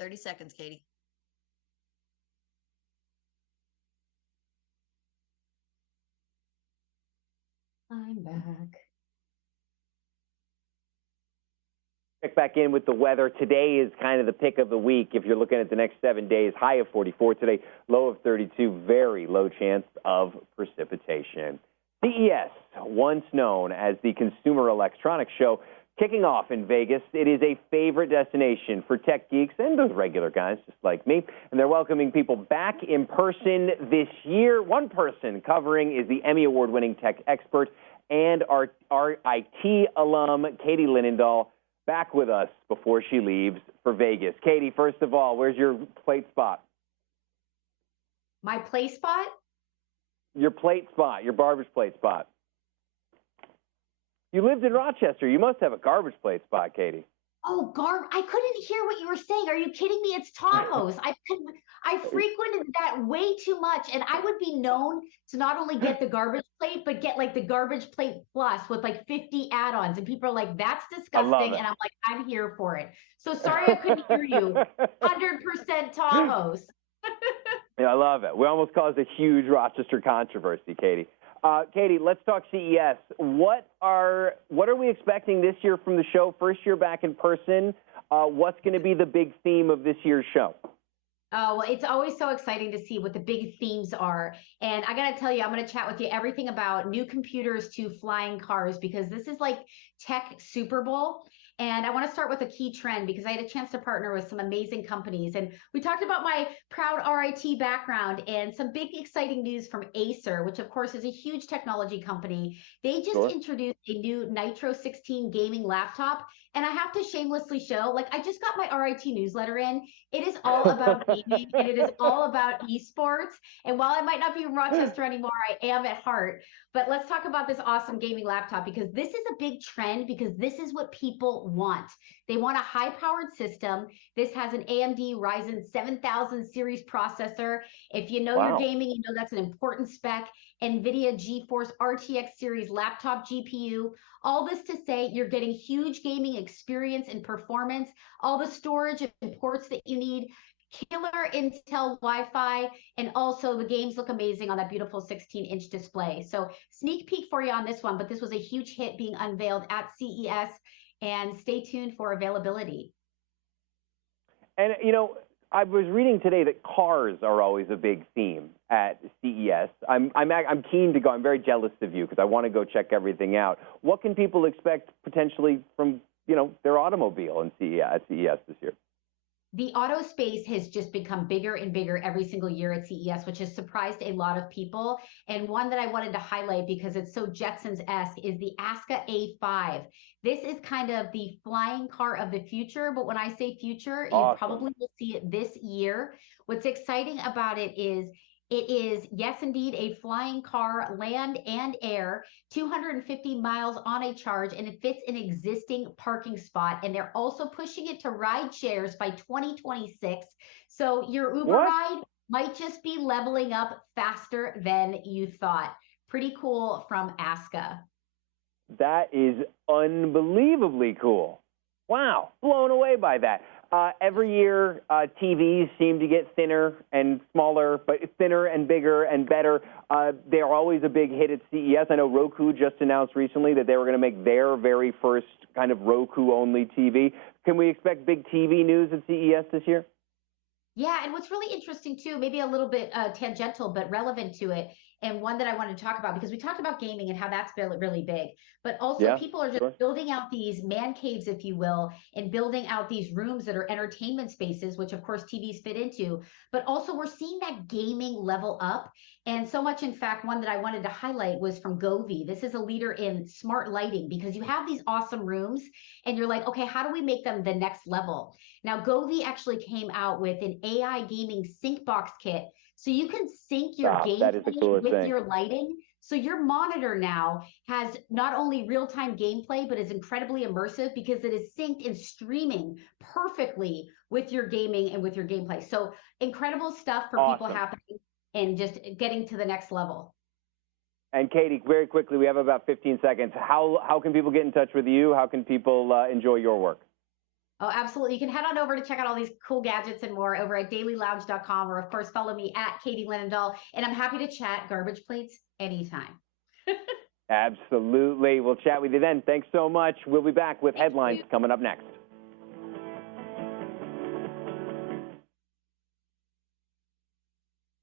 30 seconds, Katie. I'm back. Check back in with the weather. Today is kind of the pick of the week. If you're looking at the next 7 days, high of 44 today, low of 32, very low chance of precipitation. CES, once known as the Consumer Electronics Show, kicking off in Vegas. It is a favorite destination for tech geeks and those regular guys just like me. And they're welcoming people back in person this year. One person covering is the Emmy Award-winning tech expert and our IT alum, Katie Linendoll, back with us before she leaves for Vegas. Katie, first of all, where's your plate spot? My play spot? Your plate spot, your garbage plate spot. You lived in Rochester. You must have a garbage plate spot, Katie. Oh, I couldn't hear what you were saying. Are you kidding me? It's Tahoe's. I frequented that way too much, and I would be known to not only get the garbage plate, but get like the garbage plate plus with like 50 add-ons. And people are like, that's disgusting. And I'm like, I'm here for it. So sorry I couldn't hear you. 100% Tahoe's. Yeah, I love it. We almost caused a huge Rochester controversy, Katie. Katie, let's talk CES. What are we expecting this year from the show? First year back in person. What's going to be the big theme of this year's show? Oh, well, it's always so exciting to see what the big themes are. And I got to tell you, I'm going to chat with you everything about new computers to flying cars, because this is like tech Super Bowl. And I want to start with a key trend because I had a chance to partner with some amazing companies. And we talked about my proud RIT background and some big exciting news from Acer, which of course is a huge technology company. They just introduced a new Nitro 16 gaming laptop. And I have to shamelessly show, like, I just got my RIT newsletter in. It is all about gaming and it is all about esports. And while I might not be in Rochester anymore, I am at heart. But let's talk about this awesome gaming laptop, because this is a big trend, because this is what people want. They want a high-powered system. This has an AMD Ryzen 7000 series processor. If you know your gaming, you know that's an important spec. NVIDIA GeForce RTX series laptop GPU. All this to say you're getting huge gaming experience and performance, all the storage and ports that you need, killer Intel Wi-Fi, and also the games look amazing on that beautiful 16-inch display. So sneak peek for you on this one, but this was a huge hit being unveiled at CES, and stay tuned for availability. And, you know, I was reading today that cars are always a big theme at CES. I'm keen to go. I'm very jealous of you because I want to go check everything out. What can people expect potentially from, you know, their automobile at CES this year? The auto space has just become bigger and bigger every single year at CES, which has surprised a lot of people. And one that I wanted to highlight because it's so Jetsons-esque is the Aska A5. This is kind of the flying car of the future, but when I say future, you probably will see it this year. What's exciting about it is, yes, indeed, a flying car, land and air, 250 miles on a charge, and it fits an existing parking spot. And they're also pushing it to ride shares by 2026. So your Uber ride might just be leveling up faster than you thought. Pretty cool from Aska. That is unbelievably cool. Wow, blown away by that. Every year, TVs seem to get thinner and smaller, but thinner and bigger and better. They are always a big hit at CES. I know Roku just announced recently that they were going to make their very first kind of Roku-only TV. Can we expect big TV news at CES this year? Yeah, and what's really interesting too, maybe a little bit tangential, but relevant to it, and one that I wanted to talk about, because we talked about gaming and how that's really big, but also people are just building out these man caves, if you will, and building out these rooms that are entertainment spaces, which of course TVs fit into, but also we're seeing that gaming level up. And so much, in fact, one that I wanted to highlight was from Govee. This is a leader in smart lighting, because you have these awesome rooms and you're like, okay, how do we make them the next level? Now, Govee actually came out with an AI gaming sync box kit. So you can sync your gameplay with your lighting. So your monitor now has not only real-time gameplay, but is incredibly immersive because it is synced and streaming perfectly with your gaming and with your gameplay. So incredible stuff for people happening and just getting to the next level. And Katie, very quickly, we have about 15 seconds. How can people get in touch with you? How can people enjoy your work? Oh, absolutely. You can head on over to check out all these cool gadgets and more over at dailylounge.com, or of course, follow me at Katie Linendoll. And I'm happy to chat garbage plates anytime. Absolutely. We'll chat with you then. Thanks so much. We'll be back with Thank headlines you. coming up next.